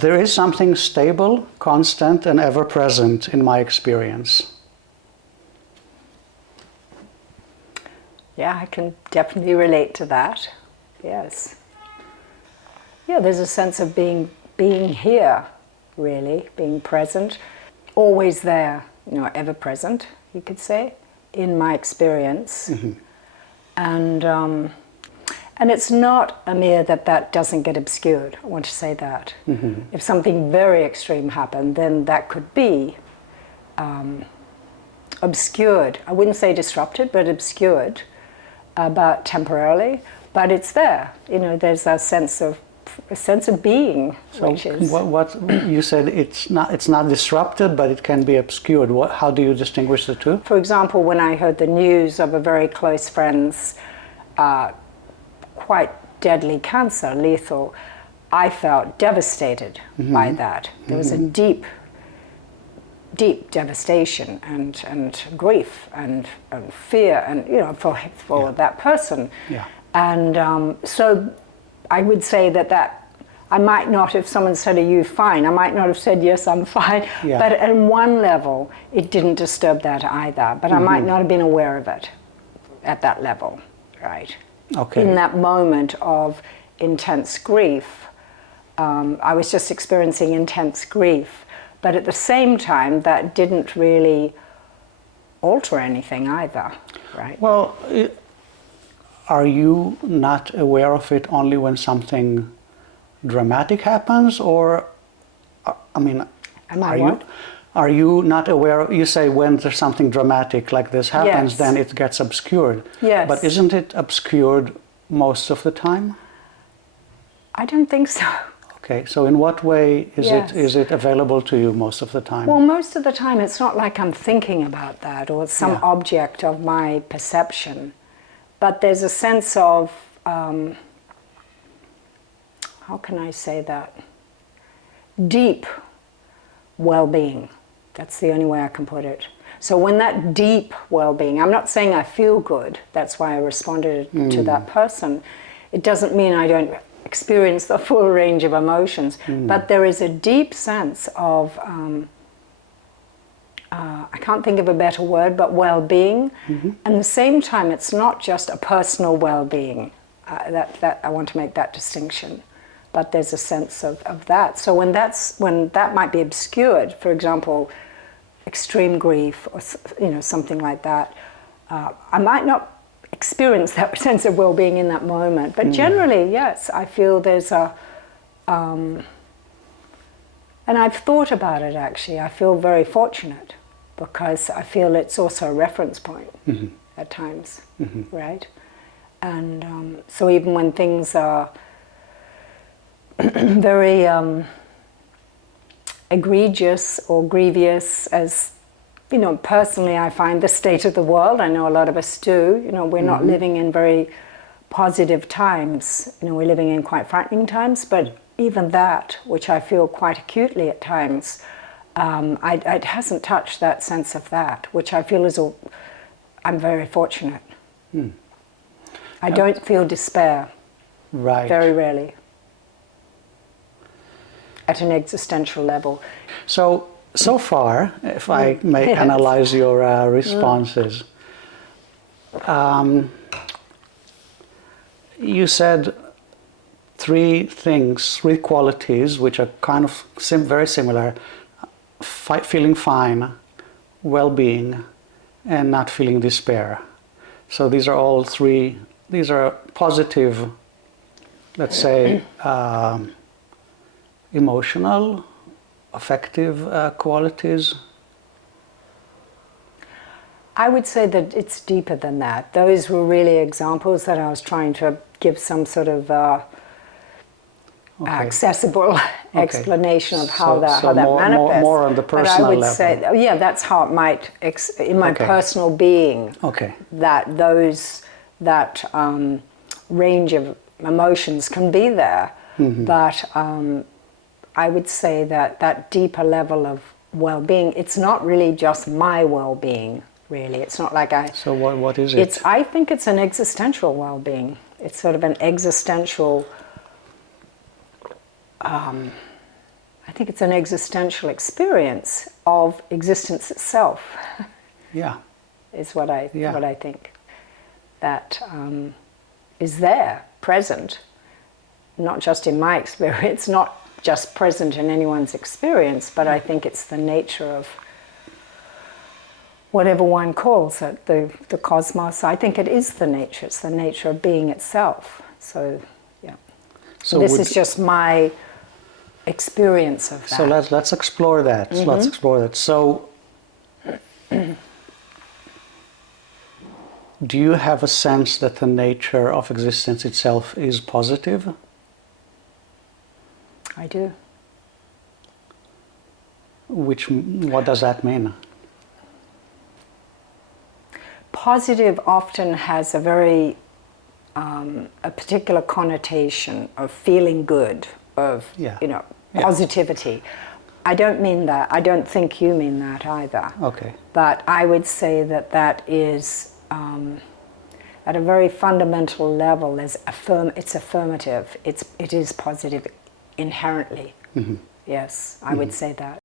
there is something stable, constant, and ever-present in my experience. Yeah, I can definitely relate to that. Yes. Yeah, there's a sense of being here, really, being present, always there, ever present, you could say, in my experience. Mm-hmm. And it's not a mere that doesn't get obscured. I want to say that. Mm-hmm. If something very extreme happened, then that could be obscured. I wouldn't say disrupted, but obscured, but temporarily. But it's there. There's a sense of being, So which is what you said, it's not disrupted, but it can be obscured. How do you distinguish the two? For example, when I heard the news of a very close friend's quite deadly cancer, lethal, I felt devastated by that. There was a deep devastation and grief and fear and for that person. Yeah. And so I would say that I might not, if someone said, "Are you fine?" I might not have said, "Yes, I'm fine." Yeah. But at one level, it didn't disturb that either. But I might not have been aware of it at that level, right? Okay. In that moment of intense grief, I was just experiencing intense grief. But at the same time, that didn't really alter anything either, right? Well, are you not aware of it only when something dramatic happens, or are you not aware? You say when there's something dramatic like this happens, Yes. then it gets obscured. Yes. But isn't it obscured most of the time? I don't think so. Okay, so in what way Yes. is it available to you most of the time? Well, most of the time it's not like I'm thinking about that or it's some Yeah. object of my perception. But there's a sense of, how can I say that? Deep well-being. That's the only way I can put it. So when that deep well-being, I'm not saying I feel good, that's why I responded to that person. It doesn't mean I don't experience the full range of emotions, but there is a deep sense of, I can't think of a better word, but well-being. And at the same time, it's not just a personal well-being. That I want to make that distinction. But there's a sense of that. So when that might be obscured, for example, extreme grief or something like that, I might not experience that sense of well-being in that moment. But generally, yes, I feel there's a, and I've thought about it actually. I feel very fortunate because I feel it's also a reference point at times, right? And so even when things are very egregious or grievous, as personally I find the state of the world, I know a lot of us do, we're not living in very positive times, we're living in quite frightening times, but even that, which I feel quite acutely at times, it hasn't touched that sense of that, which I feel I'm very fortunate. I don't feel despair, Right. very rarely, at an existential level. So far, if I may analyze your responses, you said three qualities, which are kind of very similar: feeling fine, well-being, and not feeling despair. So these are all three. These are positive, let's say, emotional, affective qualities. I would say that it's deeper than that. Those were really examples that I was trying to give some sort of accessible explanation of how that manifests. More on the personal level. But I would say, that's how it might, in my personal being, that range of emotions can be there. But I would say that deeper level of well-being, it's not really just my well-being, really. It's not like So what is it? I think it's an existential well-being. It's sort of an existential I think it's an existential experience of existence itself. Yeah. Is what I Yeah. what I think that is there, present, not just in my experience, not just present in anyone's experience, but I think it's the nature of whatever one calls it, the cosmos. I think it is the nature. It's the nature of being itself. So, yeah. So This is just my experience of that. So let's explore that. Let's explore that. So, do you have a sense that the nature of existence itself is positive? I do. What does that mean? Positive often has a particular connotation of feeling good, of Yeah. Yeah. Yeah. positivity. I don't mean that. I don't think you mean that either. Okay. But I would say that that is at a very fundamental level. It's affirmative. It is positive inherently. Yes, I would say that.